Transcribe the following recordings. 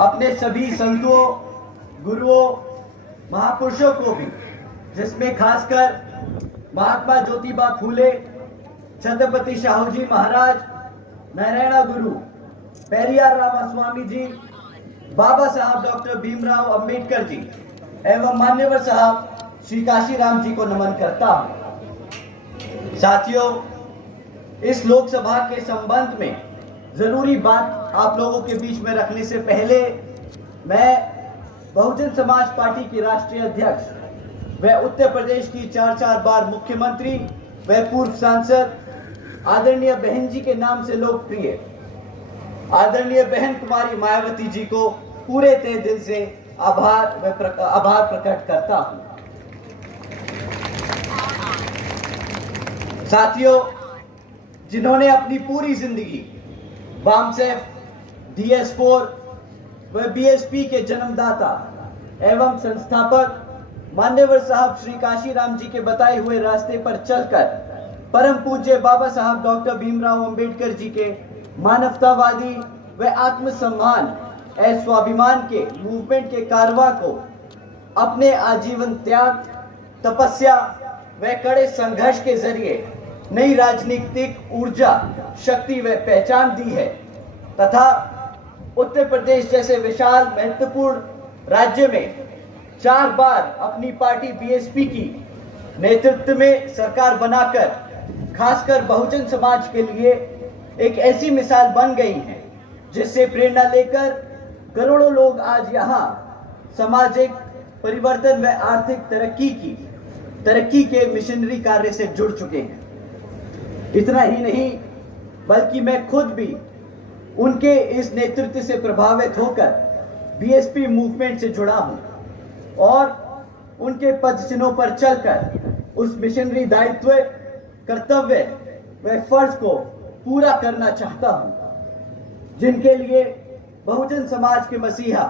अपने सभी संतों, गुरुओं, महापुरुषों को भी, जिसमें खासकर महात्मा ज्योतिबा फूले, छत्रपति शाहू जी महाराज, नारायण गुरु पेरियार रामास्वामी जी, बाबा साहब डॉक्टर भीमराव अंबेडकर जी एवं मान्यवर साहब श्री काशीराम जी को नमन करता हूं। साथियों, इस लोकसभा के संबंध में जरूरी बात आप लोगों के बीच में रखने से पहले मैं बहुजन समाज पार्टी की राष्ट्रीय अध्यक्ष व उत्तर प्रदेश की 4 बार मुख्यमंत्री व पूर्व सांसद आदरणीय बहन जी के नाम से लोकप्रिय आदरणीय बहन कुमारी मायावती जी को पूरे तहे दिल से आभार प्रकट करता हूं। साथियों, जिन्होंने अपनी पूरी जिंदगी बामसेफ, DS4 व BSP के जन्मदाता एवं संस्थापक मान्यवर साहब श्री काशीराम जी के बताए हुए रास्ते पर चलकर परम पूज्य बाबा साहब डॉक्टर भीमराव अंबेडकर जी के मानवतावादी व आत्मसम्मान एवं स्वाभिमान के मूवमेंट के कारवां को अपने आजीवन त्याग, तपस्या व कड़े संघर्ष के जरिए नई राजनीतिक ऊर्जा, शक्ति व पहचान दी है तथा उत्तर प्रदेश जैसे विशाल महत्वपूर्ण राज्य में 4 बार अपनी पार्टी BSP की नेतृत्व में सरकार बनाकर खासकर बहुजन समाज के लिए एक ऐसी मिसाल बन गई है जिससे प्रेरणा लेकर करोड़ों लोग आज यहाँ सामाजिक परिवर्तन व आर्थिक तरक्की के मिशनरी कार्य से जुड़ चुके हैं। इतना ही नहीं, बल्कि मैं खुद भी उनके इस नेतृत्व से प्रभावित होकर BSP मूवमेंट से जुड़ा हूं और उनके पदचिन्हों पर चलकर उस मिशनरी दायित्व, कर्तव्य व फर्ज को पूरा करना चाहता हूं, जिनके लिए बहुजन समाज के मसीहा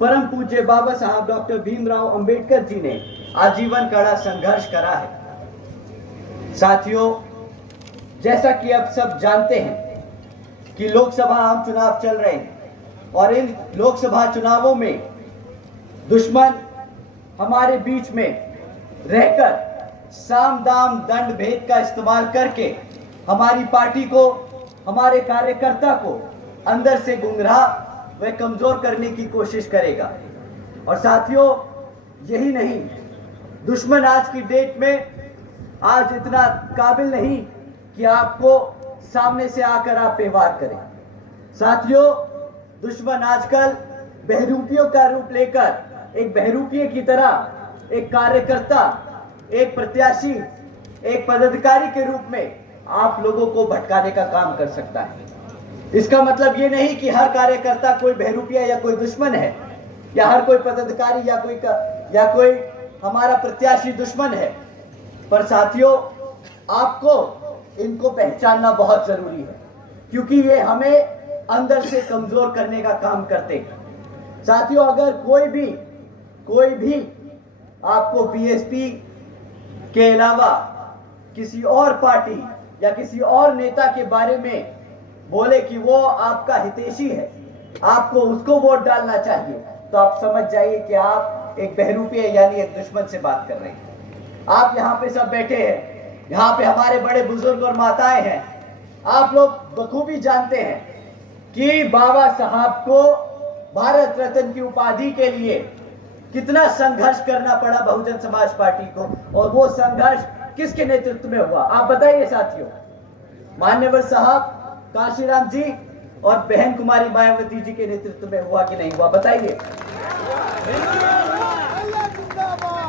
परम पूज्य बाबा साहब डॉक्टर भीमराव अंबेडकर जी ने आजीवन कड़ा संघर्ष करा है। साथियों, जैसा कि आप सब जानते हैं कि लोकसभा आम चुनाव चल रहे हैं और इन लोकसभा चुनावों में दुश्मन हमारे बीच में रहकर साम दाम दंड भेद का इस्तेमाल करके हमारी पार्टी को, हमारे कार्यकर्ता को अंदर से गुमराह व कमजोर करने की कोशिश करेगा। और साथियों, यही नहीं, दुश्मन आज की डेट में आज इतना काबिल नहीं कि आपको सामने से आकर आप पे वार करें। साथियों, दुश्मन आजकल बहरूपियों का रूप लेकर एक बहरूपिये की तरह एक कार्यकर्ता, एक प्रत्याशी, एक पदाधिकारी के रूप में आप लोगों को भटकाने का काम कर सकता है। इसका मतलब ये नहीं कि हर कार्यकर्ता कोई बहरूपिया या कोई दुश्मन है, या हर कोई पदाधिकारी या कोई हमारा प्रत्याशी दुश्मन है। पर साथियों, आपको इनको पहचानना बहुत जरूरी है, क्योंकि ये हमें अंदर से कमजोर करने का काम करते हैं। साथियों, अगर कोई भी आपको BSP के अलावा किसी और पार्टी या किसी और नेता के बारे में बोले कि वो आपका हितैषी है, आपको उसको वोट डालना चाहिए, तो आप समझ जाइए कि आप एक बहरूपिये यानी एक दुश्मन से बात कर रहे हैं। आप यहाँ पे सब बैठे हैं, यहाँ पे हमारे बड़े बुजुर्ग और माताएं हैं। आप लोग बखूबी जानते हैं कि बाबा साहब को भारत रत्न की उपाधि के लिए कितना संघर्ष करना पड़ा बहुजन समाज पार्टी को, और वो संघर्ष किसके नेतृत्व में हुआ, आप बताइए साथियों। मान्यवर साहब काशीराम जी और बहन कुमारी मायावती जी के नेतृत्व में हुआ कि नहीं हुआ, बताइए।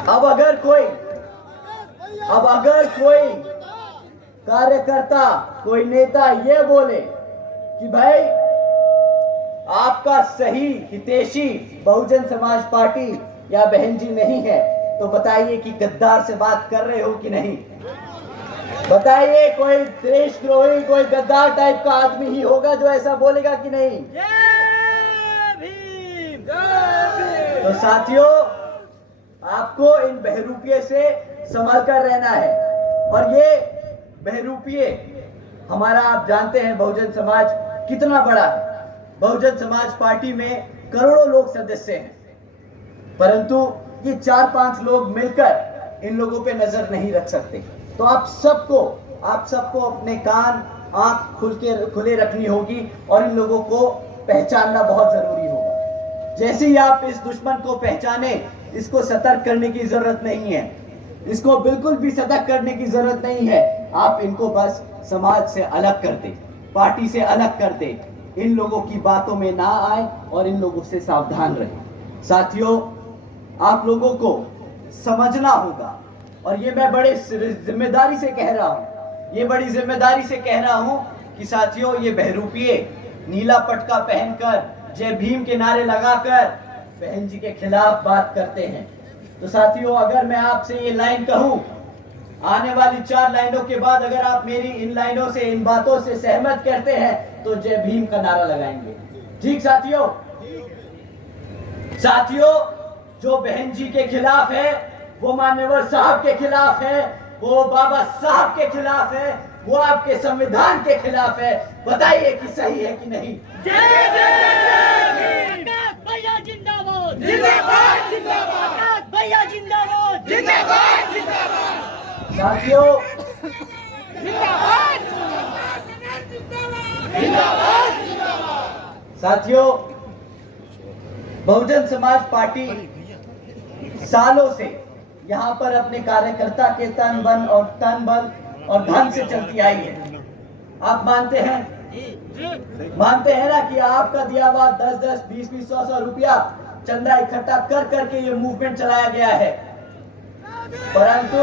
अब अगर कोई कार्यकर्ता, कोई नेता ये बोले कि भाई आपका सही हितैषी बहुजन समाज पार्टी या बहन जी नहीं है, तो बताइए कि गद्दार से बात कर रहे हो कि नहीं। बताइए, कोई देशद्रोही, कोई गद्दार टाइप का आदमी ही होगा जो ऐसा बोलेगा कि नहीं। जय भीम, जय भीम। तो साथियों, आपको इन बहरूपिये से संभल कर रहना है। और ये बहरूपिये हमारा, आप जानते हैं बहुजन समाज कितना बड़ा है। बहुजन समाज पार्टी में करोड़ों लोग सदस्य हैं, परंतु ये 4-5 लोग मिलकर इन लोगों पे नजर नहीं रख सकते। तो आप सबको अपने कान आंख खुले रखनी होगी और इन लोगों को पहचानना बहुत जरूरी होगा। जैसे ही आप इस दुश्मन को पहचाने, इसको सतर्क करने की जरूरत नहीं है, इसको बिल्कुल भी सतर्क करने की जरूरत नहीं है। आप इनको बस समाज से अलग कर दे, पार्टी से अलग कर दे, इन लोगों की बातों में ना आए और इन लोगों से सावधान रहे। साथियों, आप लोगों को समझना होगा, और ये मैं बड़े जिम्मेदारी से कह रहा हूं, कि साथियों, ये बहरूपिये नीला पटका पहनकर जय भीम के नारे लगाकर बहन जी के खिलाफ बात करते हैं। तो साथियों, अगर मैं आपसे ये लाइन कहूं, आने वाली 4 लाइनों के बाद अगर आप मेरी इन लाइनों से, इन बातों से सहमत करते हैं तो जय भीम का नारा लगाएंगे। ठीक साथियों? जो बहन जी के खिलाफ है, वो मान्यवर साहब के खिलाफ है, वो बाबा साहब के खिलाफ है, वो आपके संविधान के खिलाफ है। बताइए कि सही है कि नहीं? भैया जिंदाबाद, जिंदाबाद, जिंदाबाद, भैया जिंदाबाद, जिंदाबाद, जिंदाबाद, साथियों, जिंदाबाद, जिंदाबाद, साथियों, बहुजन समाज पार्टी सालों से यहाँ पर अपने कार्यकर्ता के तन बल और धन से चलती आई है। आप मानते हैं ना कि आपका दिया हुआ 10-10, 20-20, 100-100 रुपया चंदा इकट्ठा कर करके ये मूवमेंट चलाया गया है। परंतु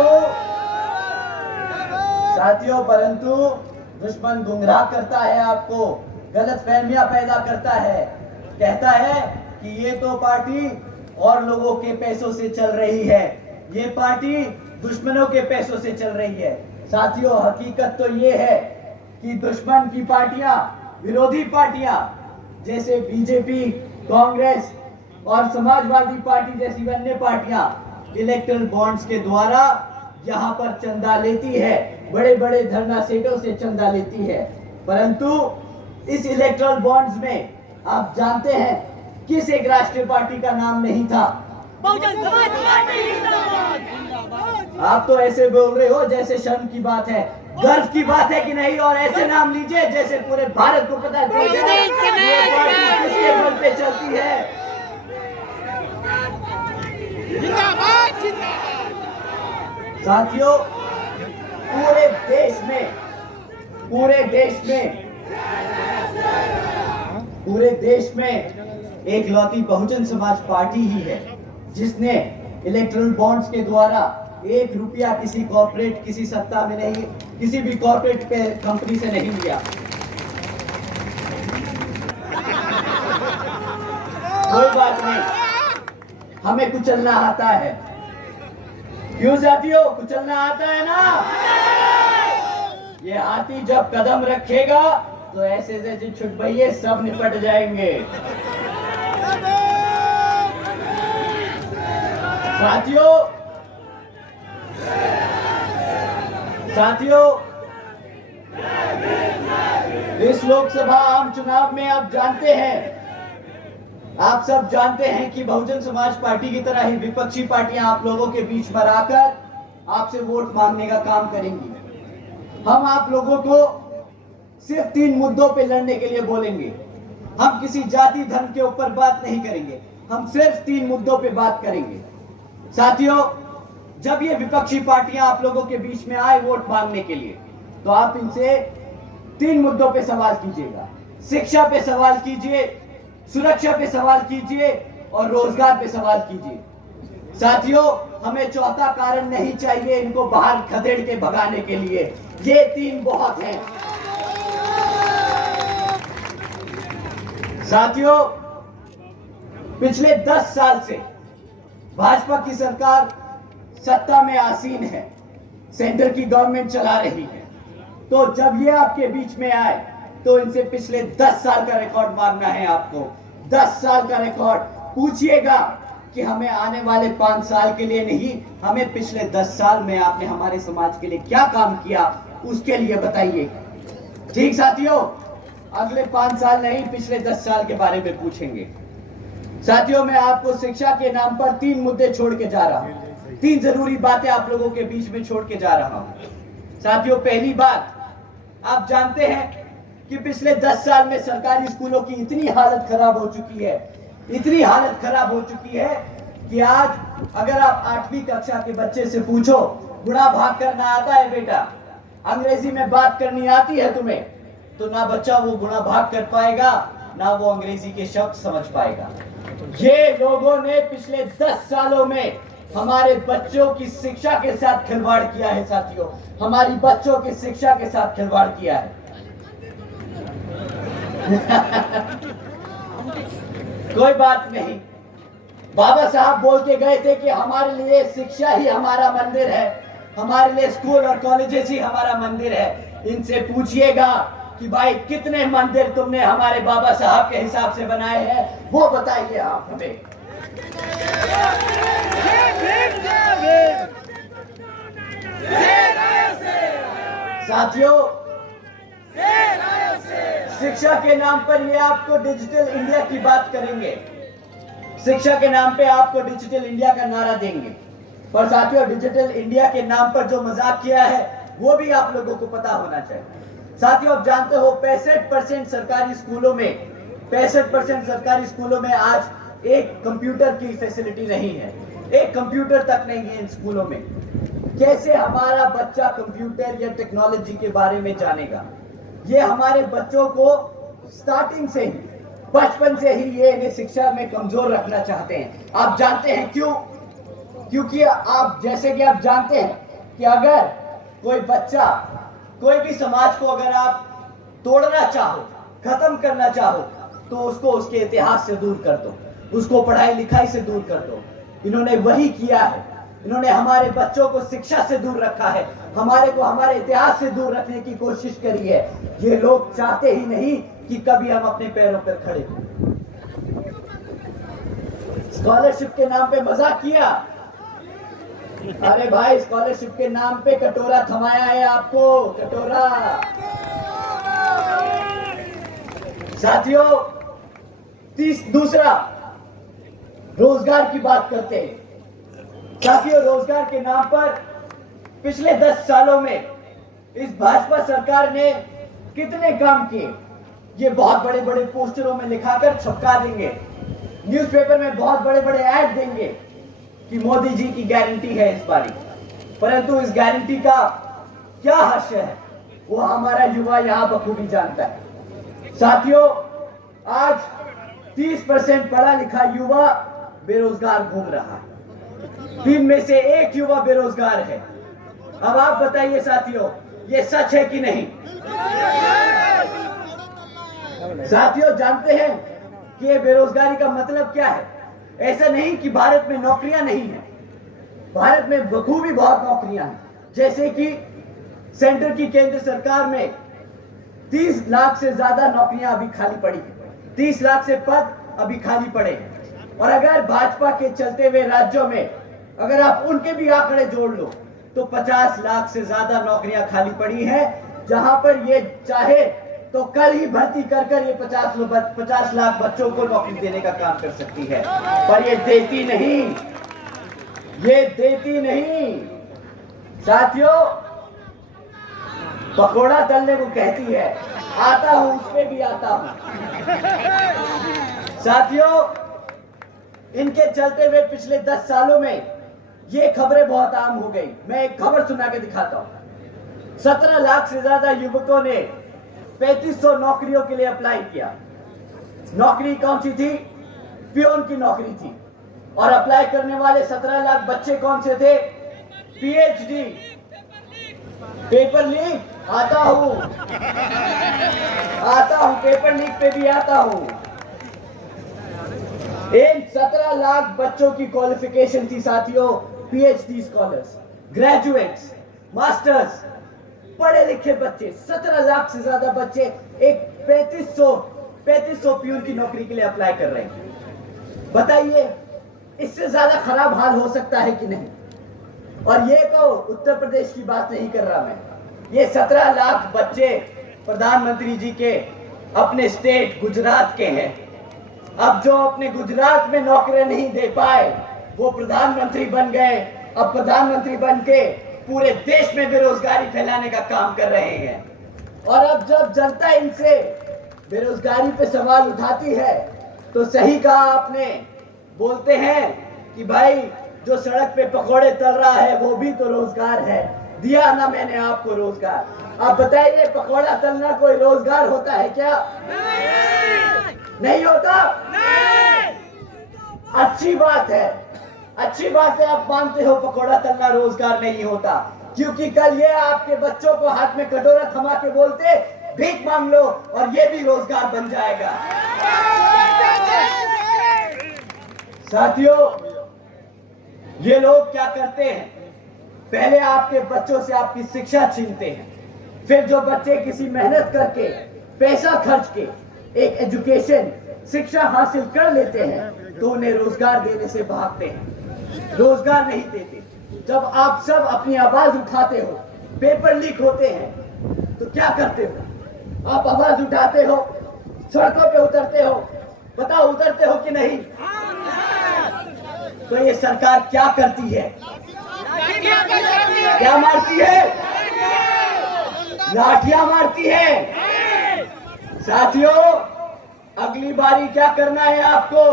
दुश्मन गुमराह करता है, आपको गलतफहमियां पैदा करता है, कहता है कि ये तो पार्टी और लोगों के पैसों से चल रही है, ये पार्टी दुश्मनों के पैसों से चल रही है। साथियों, हकीकत तो ये है कि दुश्मन की पार्टियां, विरोधी पार्टियां जैसे बीजेपी, कांग्रेस और समाजवादी पार्टी जैसी अन्य पार्टियां इलेक्टोरल बॉन्ड्स के द्वारा यहां पर चंदा लेती है, बड़े बड़े धरना सेठों से चंदा लेती है। परंतु इस इलेक्टोरल बॉन्ड्स में आप जानते हैं किस एक राष्ट्रीय पार्टी का नाम नहीं था? बहुजन समाज पार्टी जिंदाबाद। आप तो ऐसे बोल रहे हो जैसे शर्म की बात है, गर्व की बात है कि नहीं, और ऐसे नाम लीजिए जैसे पूरे भारत को पता है किसके बल पे चलती है। जिंदाबाद, जिंदाबाद। साथियों, पूरे देश में एक लौती बहुजन समाज पार्टी ही है जिसने इलेक्टोरल बॉन्ड्स के द्वारा 1 रुपया किसी कॉर्पोरेट, किसी सत्ता में नहीं, किसी भी कॉर्पोरेट पे कंपनी से नहीं लिया। कोई बात नहीं, हमें कुचलना आता है। क्यों साथियों? कुचलना आता है ना? ये हाथी जब कदम रखेगा तो ऐसे जैसे छुटभइये सब निपट जाएंगे। साथियों, इस लोकसभा आम चुनाव में आप सब जानते हैं कि बहुजन समाज पार्टी की तरह ही विपक्षी पार्टियां आप लोगों के बीच में आकर आपसे वोट मांगने का काम करेंगी। हम आप लोगों को सिर्फ 3 मुद्दों पे लड़ने के लिए बोलेंगे। हम किसी जाति धर्म के ऊपर बात नहीं करेंगे, हम सिर्फ 3 मुद्दों पे बात करेंगे। साथियों, जब ये विपक्षी पार्टियां आप लोगों के बीच में आए वोट मांगने के लिए, तो आप इनसे 3 मुद्दों पे सवाल कीजिएगा। शिक्षा पे सवाल कीजिए, सुरक्षा पे सवाल कीजिए और रोजगार पे सवाल कीजिए। साथियों, हमें चौथा कारण नहीं चाहिए इनको बाहर खदेड़ के भगाने के लिए, ये 3 बहुत हैं। साथियों, पिछले 10 साल से भाजपा की सरकार सत्ता में आसीन है, सेंटर की गवर्नमेंट चला रही है। तो जब ये आपके बीच में आए तो इनसे पिछले 10 साल का रिकॉर्ड मांगना है आपको। 10 साल का रिकॉर्ड पूछिएगा कि हमें आने वाले 5 साल के लिए नहीं, हमें पिछले 10 साल में आपने हमारे समाज के लिए क्या काम किया उसके लिए बताइए। ठीक साथियों, अगले 5 साल नहीं, पिछले 10 साल के बारे में पूछेंगे। साथियों, मैं आपको शिक्षा के नाम पर 3 मुद्दे छोड़ के जा रहा हूं। 3 जरूरी बातें आप लोगों के बीच में छोड़ के जा रहा हूं। साथियों, पहली बात, आप जानते हैं कि पिछले 10 साल में सरकारी स्कूलों की इतनी हालत खराब हो चुकी है, इतनी हालत खराब हो चुकी है कि आज अगर आप 8वीं कक्षा के बच्चे से पूछो, गुणा भाग करना आता है बेटा, अंग्रेजी में बात करनी आती है तुम्हें, तो ना बच्चा वो गुणा भाग कर पाएगा, ना वो अंग्रेजी के शब्द समझ पाएगा। ये लोगों ने पिछले 10 सालों में हमारे बच्चों की शिक्षा के साथ खिलवाड़ किया है। साथियों, हमारी बच्चों की शिक्षा के साथ खिलवाड़ किया है। कोई बात नहीं, बाबा साहब बोल के गए थे कि हमारे लिए शिक्षा ही हमारा मंदिर है, हमारे लिए स्कूल और कॉलेजेस ही हमारा मंदिर है। इनसे पूछिएगा कि भाई कितने मंदिर तुमने हमारे बाबा साहब के हिसाब से बनाए हैं, वो बताइए आप हमें। साथियों, शिक्षा के नाम पर ये आपको डिजिटल इंडिया की बात करेंगे, शिक्षा के नाम पे आपको डिजिटल इंडिया का नारा देंगे, पर साथियों डिजिटल इंडिया के नाम पर जो मजाक किया है वो भी आप लोगों को पता होना चाहिए। साथियों, आप जानते हो 65% सरकारी स्कूलों में 65% सरकारी स्कूलों में आज एक कंप्यूटर की फैसिलिटी नहीं है, एक कंप्यूटर तक नहीं है इन स्कूलों में। कैसे हमारा बच्चा कंप्यूटर या टेक्नोलॉजी के बारे में जानेगा? ये हमारे बच्चों को स्टार्टिंग से ही, बचपन से ही ये इन्हें शिक्षा में कमजोर रखना चाहते हैं। आप जानते हैं क्यों? क्योंकि आप जैसे कि आप जानते हैं कि अगर कोई बच्चा, कोई भी समाज को अगर आप तोड़ना चाहो, खत्म करना चाहो, तो उसको उसके इतिहास से दूर कर दो, उसको पढ़ाई लिखाई से दूर कर दो। इन्होंने वही किया है, इन्होंने हमारे बच्चों को शिक्षा से दूर रखा है, हमारे को हमारे इतिहास से दूर रखने की कोशिश करी है। ये लोग चाहते ही नहीं कि कभी हम अपने पैरों पर खड़े हों। स्कॉलरशिप के नाम पे मजाक किया, अरे भाई स्कॉलरशिप के नाम पे कटोरा थमाया है आपको, कटोरा। साथियों, दूसरा, रोजगार की बात करते हैं। साथियों, रोजगार के नाम पर पिछले 10 सालों में इस भाजपा सरकार ने कितने काम किए, ये बहुत बड़े बड़े पोस्टरों में लिखाकर छपका देंगे, न्यूज़पेपर में बहुत बड़े बड़े ऐड देंगे कि मोदी जी की गारंटी है इस बारी, परंतु इस गारंटी का क्या हश्र है वो हमारा युवा यहां बखूबी जानता है। साथियों, आज 30% पढ़ा लिखा युवा बेरोजगार घूम रहा है, 3 में से 1 युवा बेरोजगार है। अब आप बताइए साथियों, ये सच है कि नहीं? साथियों, जानते हैं कि ये बेरोजगारी का मतलब क्या है? ऐसा नहीं कि भारत में नौकरियां नहीं है, भारत में बखूबी बहुत नौकरियां हैं। जैसे कि सेंटर की केंद्र सरकार में 30 लाख से ज्यादा नौकरियां अभी खाली पड़ी हैं, 30 लाख से पद अभी खाली पड़े हैं। और अगर भाजपा के चलते हुए राज्यों में अगर आप उनके भी आंकड़े जोड़ लो तो 50 लाख से ज्यादा नौकरियां खाली पड़ी हैं, जहां पर ये चाहे तो कल ही भर्ती कर कर ये 50 लाख बच्चों को नौकरी देने का काम कर सकती है, पर ये देती नहीं, ये देती नहीं। साथियों, पकोड़ा तलने को कहती है, आता हूं उस पे भी आता हूं। साथियों, इनके चलते हुए पिछले 10 सालों में ये खबरें बहुत आम हो गई। मैं एक खबर सुना के दिखाता हूं। 17 लाख से ज्यादा युवकों ने 3500 नौकरियों के लिए अप्लाई किया। नौकरी कौन सी थी? पियोन की नौकरी थी। और अप्लाई करने वाले 17 लाख बच्चे कौन से थे? पीएचडी। पेपर लीक आता हूं पेपर लीक पे भी आता हूं। इन 17 लाख बच्चों की क्वालिफिकेशन थी साथियों, पीएचडी स्कॉलर्स, ग्रेजुएट्स, मास्टर्स, पढ़े लिखे बच्चे। 17 लाख से ज्यादा बच्चे एक 3500 पियून की नौकरी के लिए अप्लाई कर रहे हैं। बताइए, इससे ज्यादा खराब हाल हो सकता है कि नहीं? और ये तो उत्तर प्रदेश की बात नहीं कर रहा मैं, ये 17 लाख बच्चे प्रधानमंत्री जी के अपने स्टेट गुजरात के हैं। अब जो अपने गुजरात में नौकरी नहीं दे पाए वो प्रधानमंत्री बन गए। अब प्रधानमंत्री बन के पूरे देश में बेरोजगारी फैलाने का काम कर रहे हैं। और अब जब जनता इनसे बेरोजगारी पे सवाल उठाती है तो सही कहा आपने, बोलते हैं कि भाई जो सड़क पे पकौड़े तल रहा है वो भी तो रोजगार है, दिया ना मैंने आपको रोजगार। आप बताइए पकौड़ा तलना कोई रोजगार होता है क्या? नहीं होता। अच्छी बात है, अच्छी बात है, आप मानते हो पकौड़ा तलना रोजगार नहीं होता, क्योंकि कल ये आपके बच्चों को हाथ में कटोरा थमा के बोलते भीख मांग लो और ये भी रोजगार बन जाएगा। साथियों, ये लोग क्या करते हैं, पहले आपके बच्चों से आपकी शिक्षा छीनते हैं, फिर जो बच्चे किसी मेहनत करके पैसा खर्च के एक एजुकेशन शिक्षा हासिल कर लेते हैं तो उन्हें रोजगार देने से भागते हैं, रोजगार नहीं देते। जब आप सब अपनी आवाज उठाते हो, पेपर लीक होते हैं, तो क्या करते हो? आप आवाज उठाते हो, सड़कों पे उतरते हो, बताओ उतरते हो कि नहीं? तो ये सरकार क्या करती है? क्या मारती है? लाठियां मारती है। साथियों, अगली बारी क्या करना है आपको?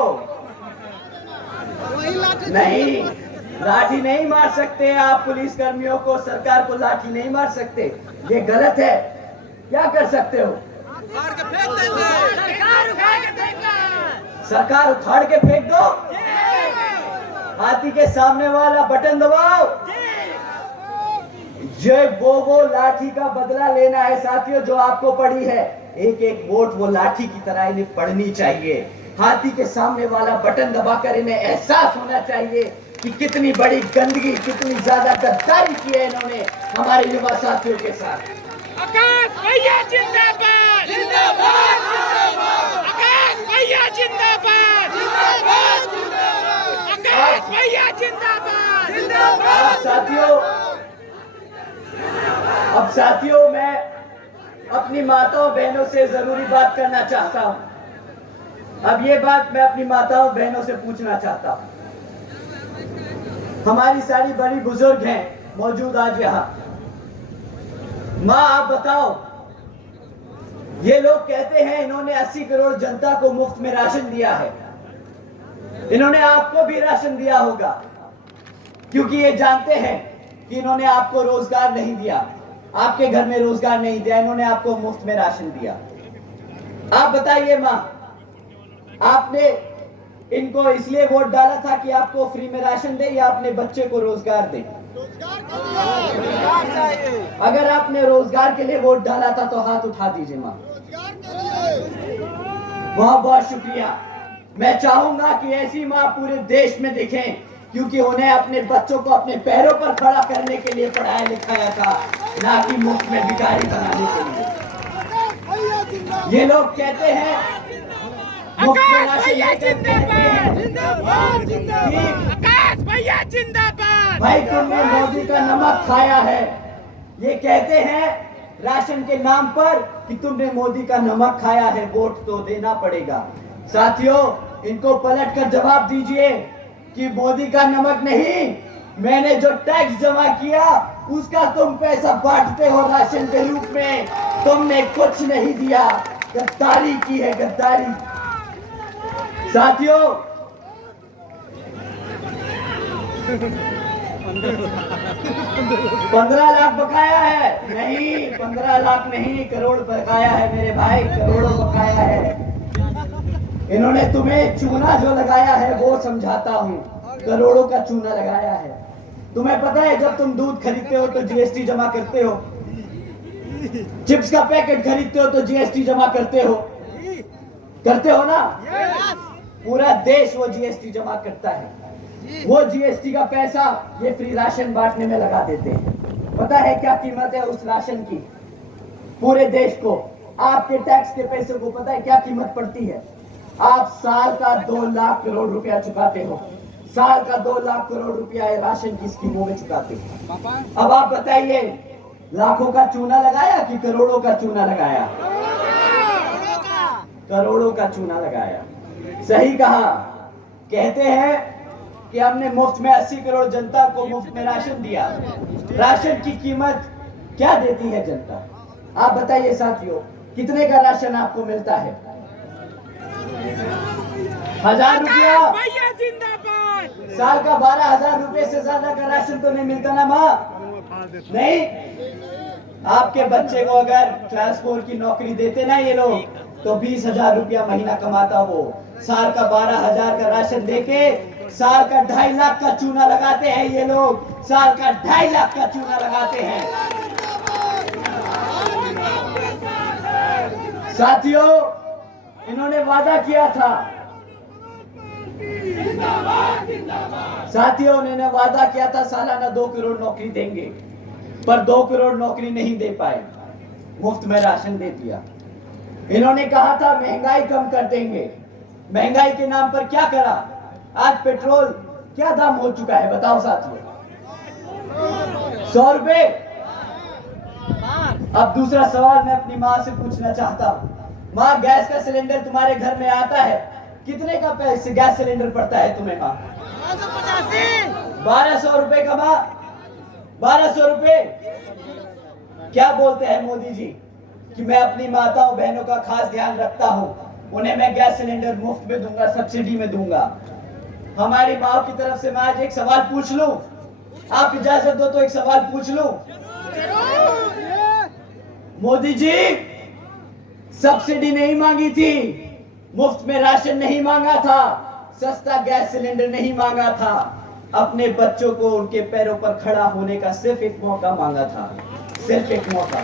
नहीं, लाठी नहीं मार सकते आप, पुलिस कर्मियों को, सरकार को लाठी नहीं मार सकते, ये गलत है। क्या कर सकते हो? सरकार उखाड़ के फेंक दो, हाथी के सामने वाला बटन दबाओ। ये वो लाठी का बदला लेना है साथियों जो आपको पड़ी है। एक एक वोट वो लाठी की तरह इन्हें पड़नी चाहिए। हाथी के सामने वाला बटन दबाकर इन्हें एहसास होना चाहिए कि कितनी बड़ी गंदगी, कितनी ज्यादा गद्दारी की है इन्होंने हमारे युवा साथियों के साथ। आकाश भैया जिंदाबाद, जिंदाबाद, जिंदाबाद। आकाश भैया जिंदाबाद, जिंदाबाद, जिंदाबाद। आकाश भैया जिंदाबाद, जिंदाबाद। अब साथियों, मैं अपनी माताओं बहनों से जरूरी बात करना चाहता हूं। अब ये बात मैं अपनी माताओं बहनों से पूछना चाहता हूं। हमारी सारी बड़ी बुजुर्ग हैं मौजूद आज यहाँ। माँ, आप बताओ, ये लोग कहते हैं इन्होंने 80 करोड़ जनता को मुफ्त में राशन दिया है। इन्होंने आपको भी राशन दिया होगा, क्योंकि ये जानते हैं कि इन्होंने आपको रोजगार नहीं दिया, आपके घर में रोजगार नहीं दिया, इन्होंने आपको मुफ्त में राशन दिया। आप बताइए माँ, आपने इनको इसलिए वोट डाला था कि आपको फ्री में राशन दे या अपने बच्चे को रोजगार दे? अगर आपने रोजगार के लिए वोट डाला था तो हाथ उठा दीजिए माँ। बहुत बहुत शुक्रिया। मैं चाहूंगा कि ऐसी माँ पूरे देश में दिखें, क्योंकि उन्हें अपने बच्चों को अपने पैरों पर खड़ा करने के लिए पढ़ाया लिखाया था, ना कि मुफ्त में भिखारी बनाने के लिए। ये लोग कहते हैं मुफ्त में राशन आकाश भैया जिंदाबाद। भाई, तुमने मोदी का नमक खाया है। ये कहते हैं राशन के नाम पर कि तुमने मोदी का नमक खाया है, वोट तो देना पड़ेगा। साथियों, इनको पलट कर जवाब दीजिए कि मोदी का नमक नहीं, मैंने जो टैक्स जमा किया उसका तुम पैसा बांटते हो राशन के रूप में, तुमने कुछ नहीं दिया। गद्दारी की है, गद्दारी। साथियों, 15 लाख बकाया है। नहीं, 15 लाख नहीं, करोड़ बकाया है मेरे भाई, करोड़ों बकाया है। इन्होंने तुम्हें चूना जो लगाया है वो समझाता हूँ, करोड़ों का चूना लगाया है। तुम्हें पता है जब तुम दूध खरीदते हो तो जीएसटी जमा करते हो, चिप्स का पैकेट खरीदते हो तो जीएसटी जमा करते हो ना? पूरा देश वो जीएसटी जमा करता है। वो जीएसटी का पैसा ये फ्री राशन बांटने में लगा देते हैं। पता है क्या कीमत है उस राशन की? पूरे देश को, आपके टैक्स के पैसे को पता है क्या कीमत पड़ती है? आप साल का 2 लाख करोड़ रुपया चुकाते हो, साल का 2 लाख करोड़ रुपया राशन की स्कीमों में चुकाते हो। अब आप बताइए, लाखों का चूना लगाया कि करोड़ों का चूना लगाया? करोड़ों का चूना लगाया। सही कहा। कहते हैं कि हमने मुफ्त में 80 करोड़ जनता को मुफ्त में राशन दिया। राशन की कीमत क्या देती है जनता? आप बताइए साथियों, कितने का राशन आपको मिलता है? 1000 रुपया। भैया जिंदाबाद। साल का 12,000 रुपए से ज्यादा का राशन तो नहीं मिलता ना माँ? नहीं। आपके बच्चे को अगर क्लास 4 की नौकरी देते ना ये लोग, तो 20,000 रुपया महीना कमाता वो। साल का 12,000 का राशन देके साल का 2.5 लाख का चूना लगाते हैं ये लोग। साल का 2.5 लाख का चूना लगाते हैं। साथियों, इन्होंने वादा किया था, साथियों उन्होंने वादा किया था सालाना 2 करोड़ नौकरी देंगे, पर 2 करोड़ नौकरी नहीं दे पाए, मुफ्त में राशन दे दिया। इन्होंने कहा था महंगाई कम कर देंगे, महंगाई के नाम पर क्या करा? आज पेट्रोल क्या दाम हो चुका है बताओ साथियों? 100 रुपए। अब दूसरा सवाल मैं अपनी माँ से पूछना चाहता हूँ, माँ गैस का सिलेंडर तुम्हारे घर में आता है, कितने का पैसे गैस सिलेंडर पड़ता है तुम्हें माँ? 1200 रुपए का माँ, 1200 रुपए। क्या बोलते हैं मोदी जी कि मैं अपनी माताओं बहनों का खास ध्यान रखता हूं, उन्हें मैं गैस सिलेंडर मुफ्त में दूंगा, सब्सिडी में दूंगा। हमारी माँ की तरफ से मैं आज एक सवाल पूछ लूं, आप इजाजत दो तो एक सवाल पूछ लूं? मोदी जी सब्सिडी नहीं मांगी थी, मुफ्त में राशन नहीं मांगा था, सस्ता गैस सिलेंडर नहीं मांगा था, अपने बच्चों को उनके पैरों पर खड़ा होने का सिर्फ एक मौका मांगा था, सिर्फ एक मौका।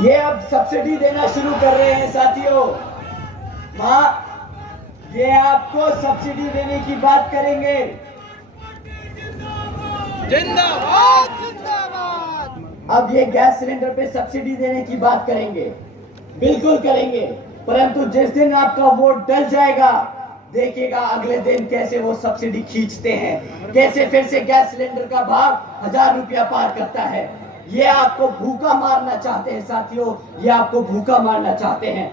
ये अब सब्सिडी देना शुरू कर रहे हैं साथियों। माँ ये आपको सब्सिडी देने की बात करेंगे। जिंदाबाद जिंदाबाद। अब ये गैस सिलेंडर पे सब्सिडी देने की बात करेंगे, बिल्कुल करेंगे, परंतु जिस दिन आपका वोट डल जाएगा देखिएगा अगले दिन कैसे वो सब्सिडी खींचते हैं, कैसे फिर से गैस सिलेंडर का भाव 1000 रुपया पार करता है। ये आपको भूखा मारना चाहते हैं साथियों, ये आपको भूखा मारना चाहते हैं।